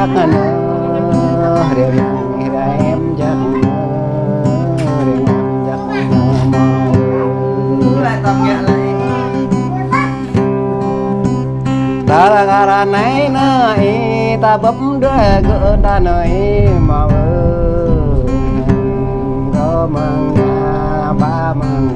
chắc nữa điều này là em chắc điều em chắc ta là gara này nơi ta bấm đôi gỡ ta nơi mà có mừng ba mừng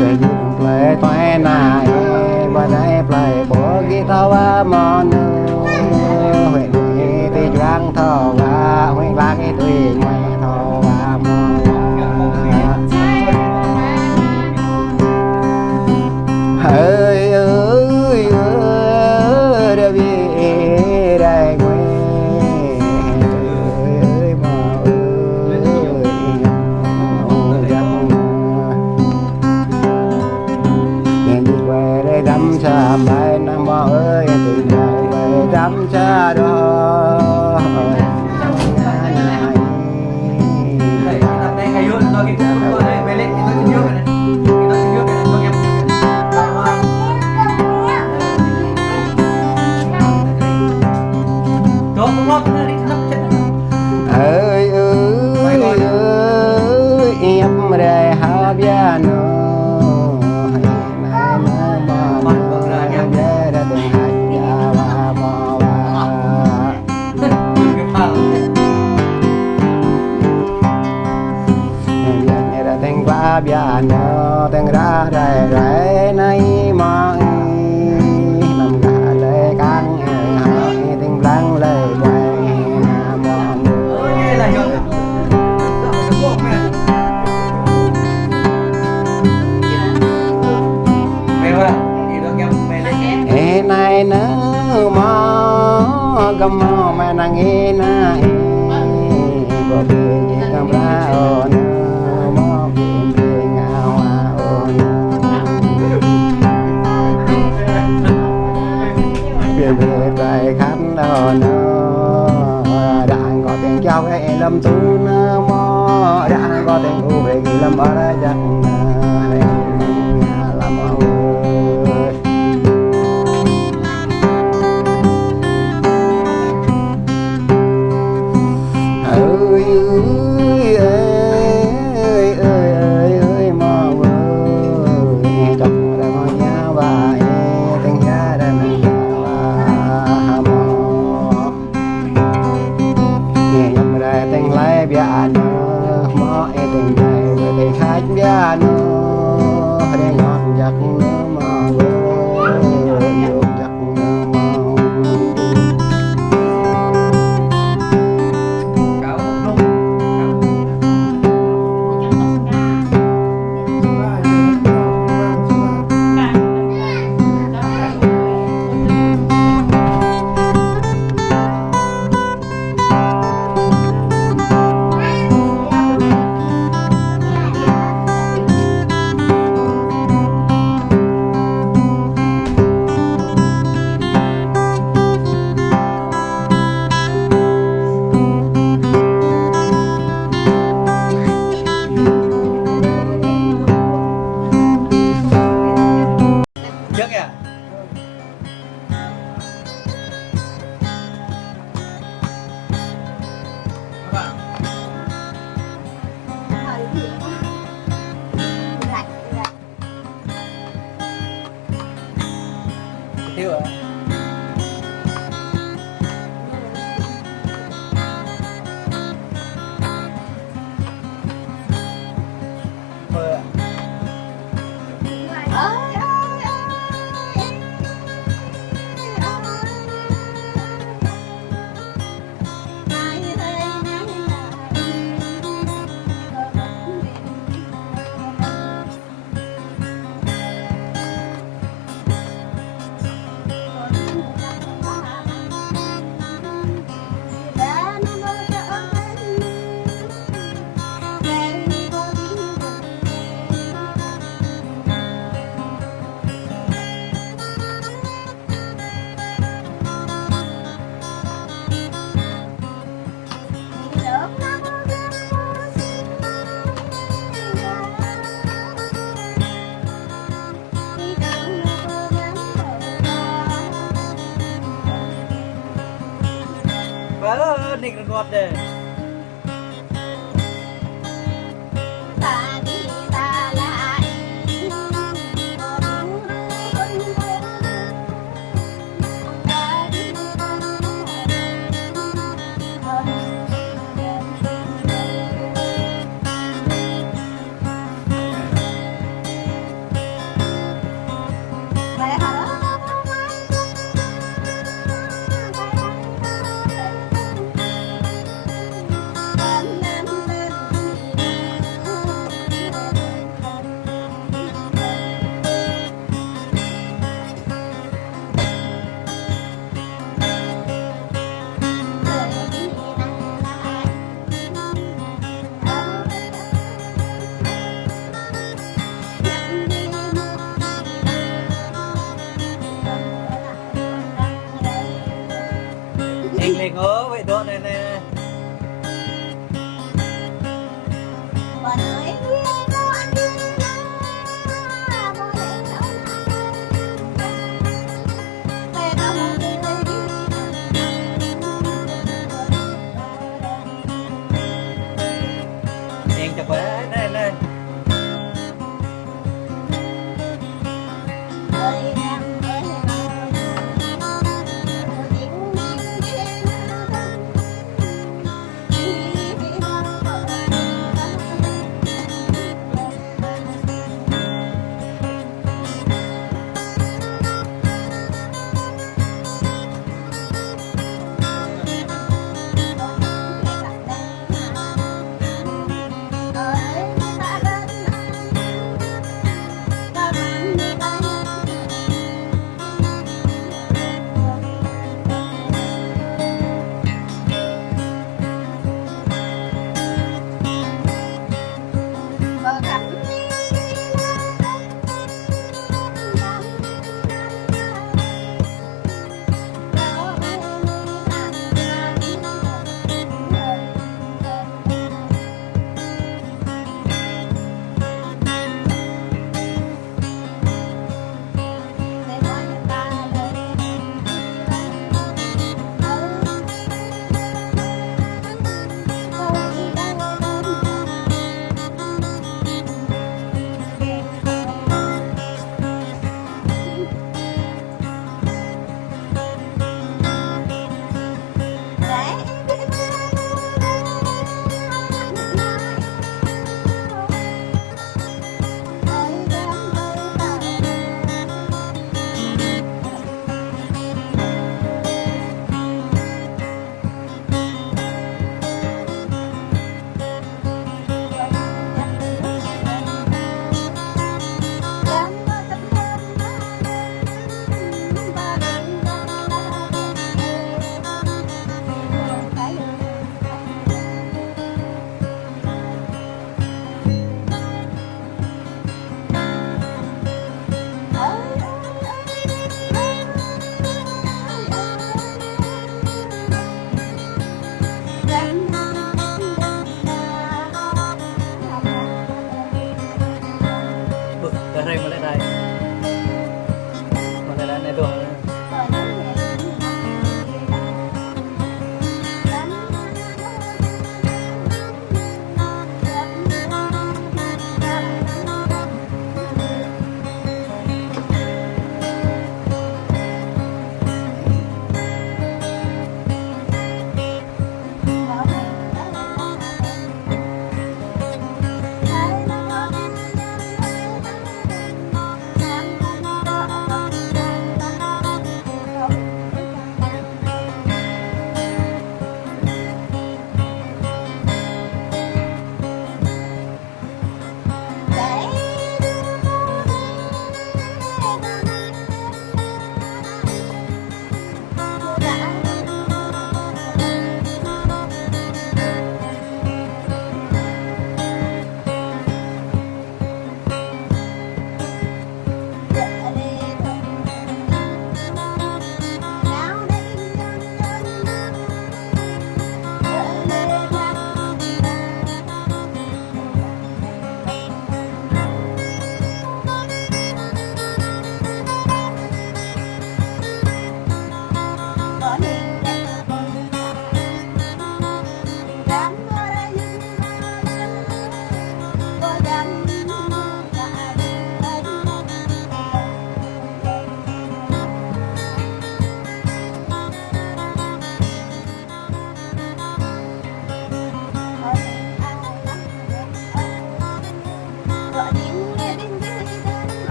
trời giúp play toai này bên đây play bỏ guitar và mòn huyện thì choáng thò và huyện lạc cái tùy mày thò và mòn ơi ơi ơi để về đây quê ơi mà ơi nghe đi về đây đắm xa bay nam mơ ơi tình dài về đắm xa đó ơi ơi ơi em đây hát gia nữa này nó mà em đây đã từng hát gia ba ba ba em đã từng qua gia nữa từng ra đây đây này mà nằm gà lê căng tình lăng lê quay này nữa mà cầm mà nàng nghe này có bị cầm ra ôn mà bị ngao ôn biệt biệt lại khát ôn đàn có tiếng cháu cái lâm tú mà đàn có tiếng u về cái lâm ở đây chẳng làm ơi ơi ơi ơi ơi mà ơi chọc ra con nhà bà tình gia đã mình bà mò nghe nhầm ra tình lấy bia nữa mò tình này về tình khách bia nữa để ngọt giặc nữa mà ơi giặc quá nịch ngọt đây. Anh lên ngớ vậy đó này này. Anh chụp quá này này.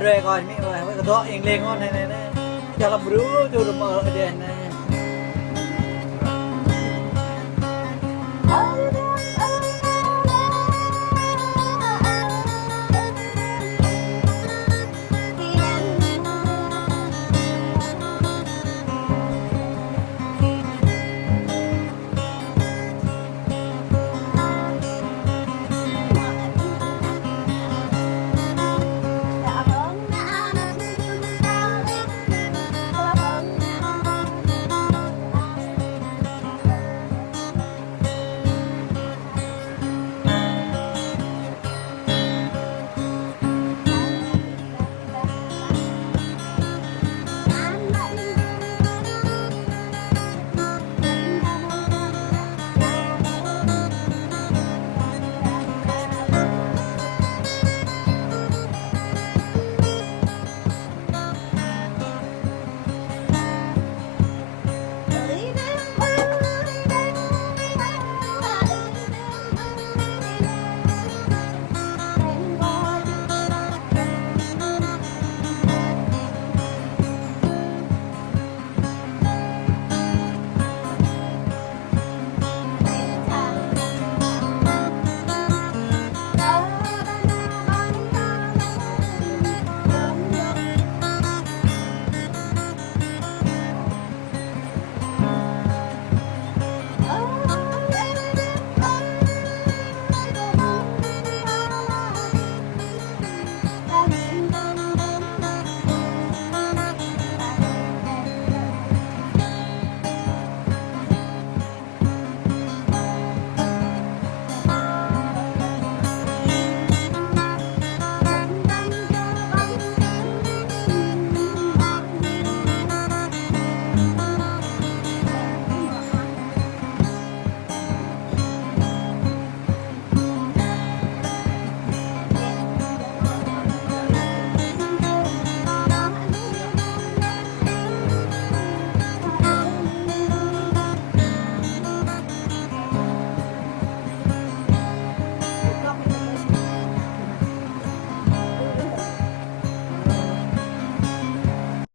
rồi coi mi vậy cái đó anh lên ngon này này này cho làm rú cho làm mờ ở đây này